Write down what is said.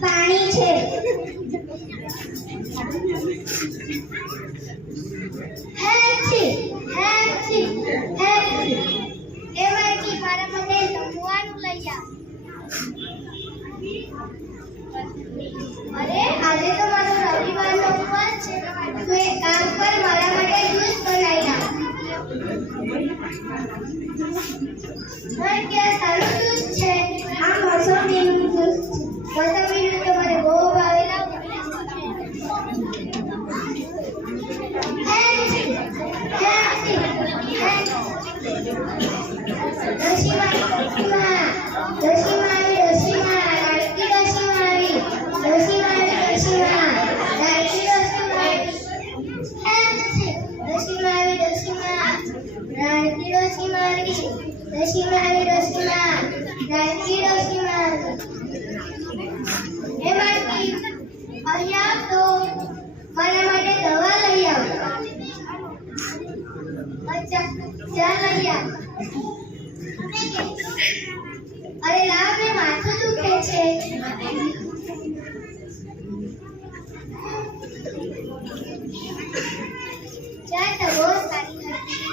પાણી છે એમાંથી મારા માટે જમવાનું લઈ આવ. અરે આજે તો મારો રવિવારનો ઉપવાસ છે. તું એક કામ કર, મારા માટે જ્યુસ બનાવી આવ. ક્યાં સારું જ્યુસ છે? આ મોસંબીનું જ્યુસ છે. મોસંબીનું તો મને બહુ ભાવે. અરે લાવ, મેં માથું દુખે છે. ચાલ તો બહુ સારી હતી.